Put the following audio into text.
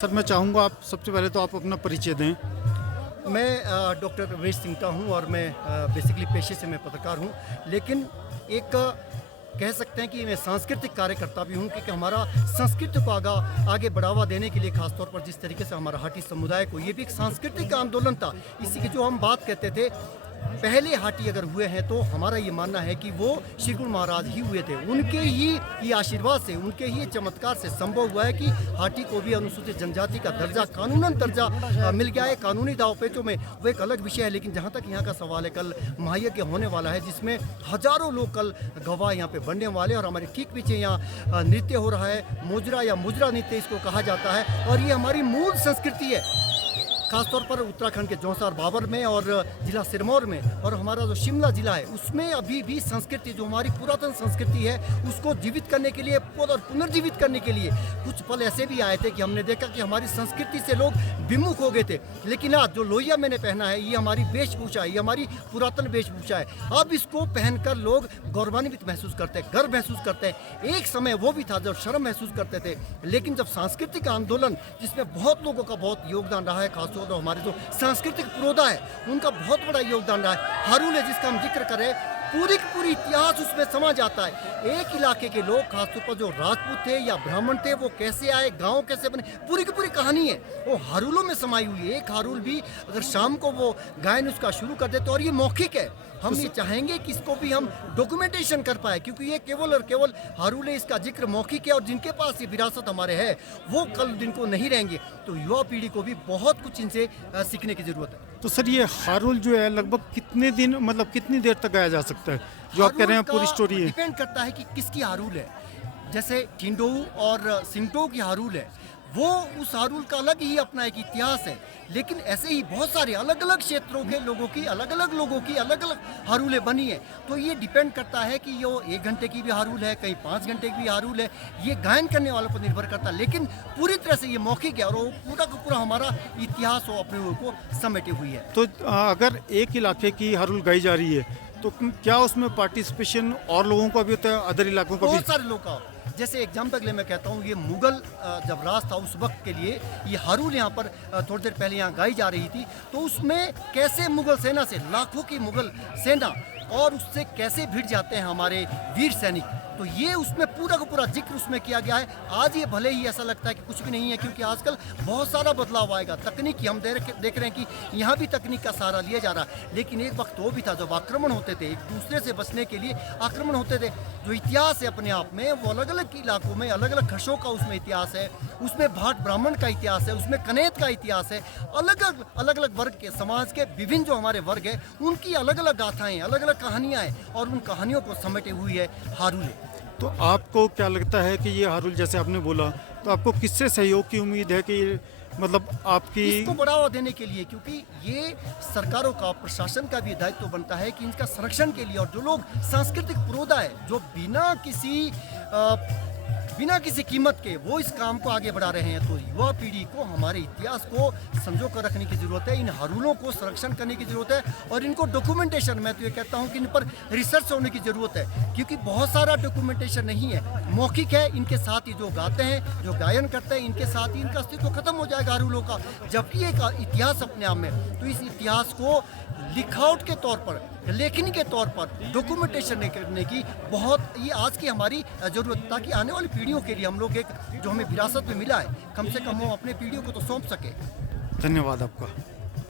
Sir मैं चाहूँगा आप सबसे पहले तो आप अपना परिचय दें। मैं डॉक्टर रमेश सिंगटा हूँ और मैं बेसिकली पेशे से मैं पत्रकार हूँ, लेकिन एक कह सकते हैं कि मैं सांस्कृतिक कार्यकर्ता भी हूँ, क्योंकि हमारा संस्कृति को आगे बढ़ावा देने के लिए खासतौर पर जिस तरीके से हमारा हाटी समुदाय को, ये भी एक सांस्कृतिक आंदोलन था। इसी की जो हम बात कहते थे, पहले हाटी अगर हुए हैं तो हमारा ये मानना है कि वो श्री गुरु महाराज ही हुए थे। उनके ही ये आशीर्वाद से, उनके ही चमत्कार से संभव हुआ है कि हाटी को भी अनुसूचित जनजाति का दर्जा, कानूनन दर्जा मिल गया है। कानूनी दावपेचों में वो एक अलग विषय है, लेकिन जहाँ तक यहाँ का सवाल है, कल महायज्ञ होने वाला है जिसमें हजारों लोग कल गवाह यहाँ पे बनने वाले हैं। और हमारे ठीक पीछे यहाँ नृत्य हो रहा है, मोजरा या मुजरा नृत्य इसको कहा जाता है, और ये हमारी मूल संस्कृति है। खासतौर पर उत्तराखंड के जौनसार बाबर में और जिला सिरमौर में और हमारा जो शिमला जिला है, उसमें अभी भी संस्कृति, जो हमारी पुरातन संस्कृति है, उसको जीवित करने के लिए और पुनर्जीवित करने के लिए कुछ पल ऐसे भी आए थे कि हमने देखा कि हमारी संस्कृति से लोग विमुख हो गए थे। लेकिन आज जो लोहिया मैंने पहना है, ये हमारी वेशभूषा है, ये हमारी पुरातन वेशभूषा है। अब इसको पहनकर लोग गौरवान्वित महसूस करते हैं, गर्व महसूस करते हैं। एक समय वो भी था जब शर्म महसूस करते थे, लेकिन जब सांस्कृतिक आंदोलन, जिसमें बहुत लोगों का बहुत योगदान रहा है, खास तो हमारे जो सांस्कृतिक पुरोधा है उनका बहुत बड़ा योगदान रहा है। हारुल है जिसका हम जिक्र करें, पूरी की पूरी इतिहास उसमें समा जाता है। एक इलाके के लोग, खासतौर पर जो राजपूत थे या ब्राह्मण थे, वो कैसे आए, गांव कैसे बने, पूरी की पूरी कहानी है वो हारुलों में समाई हुई है। एक हारुल भी अगर शाम को वो गायन उसका शुरू कर देते, और ये मौखिक है, हम ये चाहेंगे कि इसको भी हम डॉक्यूमेंटेशन कर पाए, क्योंकि ये केवल और केवल हारुल है, इसका जिक्र मौखिक है। और जिनके पास ये विरासत हमारे है, वो कल दिन को नहीं रहेंगे, तो युवा पीढ़ी को भी बहुत कुछ इनसे सीखने की जरूरत है। तो सर ये हारुल जो है लगभग कितने दिन, मतलब कितनी देर तक गाया जा सकता है, जो आप कह रहे हैं पूरी स्टोरी है? डिपेंड करता है कि किसकी हारुल है। जैसे टिंडोऊ और सिंटो की हारुल है, वो उस हारुल का अलग ही अपना एक इतिहास है। लेकिन ऐसे ही बहुत सारे अलग अलग क्षेत्रों के लोगों की, अलग अलग हारुलें बनी है। तो ये डिपेंड करता है कि ये 1 घंटे की भी हारुल है, कहीं 5 घंटे की भी हारुल है, ये गायन करने वालों पर निर्भर करता है। लेकिन पूरी तरह से ये मौखिक है, और वो पूरा का पूरा हमारा इतिहास वो अपने को समेटे हुई है। तो अगर एक इलाके की हारुल गाई जा रही है, तो क्या उसमें पार्टिसिपेशन और लोगों का भी होता है, अदर इलाकों का भी? बहुत सारे लोग का। जैसे एग्जाम्पल के लिए मैं कहता हूँ, ये मुगल जब राज था उस वक्त के लिए ये हारुल यहाँ पर थोड़ी देर पहले यहाँ गाई जा रही थी। तो उसमें कैसे मुगल सेना से, लाखों की मुगल सेना, और उससे कैसे भिड़ जाते हैं हमारे वीर सैनिक, तो ये उसमें पूरा का पूरा जिक्र उसमें किया गया है। आज ये भले ही ऐसा लगता है कि कुछ भी नहीं है, क्योंकि आजकल बहुत सारा बदलाव आएगा, तकनीकी हम देख रहे हैं कि यहाँ भी तकनीक का सहारा लिया जा रहा है। लेकिन एक वक्त वो भी था जब आक्रमण होते थे, एक दूसरे से बचने के लिए आक्रमण होते थे। जो इतिहास है अपने आप में, वो अलग अलग इलाकों में अलग अलग खशों का उसमें इतिहास है, उसमें भाट ब्राह्मण का इतिहास है, उसमें कनेत का इतिहास है। अलग अलग वर्ग के, समाज के विभिन्न जो हमारे वर्ग है, उनकी अलग अलग गाथाएं, अलग अलग कहानियाँ हैं, और उन कहानियों को समेटे हुई है हारुल। तो आपको क्या लगता है कि ये हारुल, जैसे आपने बोला, तो आपको किससे सहयोग की उम्मीद है कि मतलब आपकी इसको बढ़ावा देने के लिए? क्योंकि ये सरकारों का, प्रशासन का भी दायित्व बनता है कि इनका संरक्षण के लिए, और जो लोग सांस्कृतिक पुरोधा है, जो बिना किसी कीमत के वो इस काम को आगे बढ़ा रहे हैं, तो युवा पीढ़ी को हमारे इतिहास को संजो कर रखने की जरूरत है। इन हारुलों को संरक्षण करने की जरूरत है, और इनको डॉक्यूमेंटेशन, मैं तो ये कहता हूँ कि इन पर रिसर्च होने की जरूरत है, क्योंकि बहुत सारा डॉक्यूमेंटेशन नहीं है, मौखिक है। इनके साथ ही जो गाते हैं, जो गायन करते हैं, इनके साथ ही इनका अस्तित्व खत्म हो जाएगा हारुलों का, जबकि एक इतिहास अपने आप में। तो इस इतिहास को लिखावट के तौर पर, लेखनी के तौर पर डॉक्यूमेंटेशन करने की बहुत, ये आज की हमारी जरूरत, ताकि आने वाली पीढ़ियों के लिए हम लोग एक जो हमें विरासत में मिला है, कम से कम हम अपने पीढ़ियों को तो सौंप सके। धन्यवाद आपका।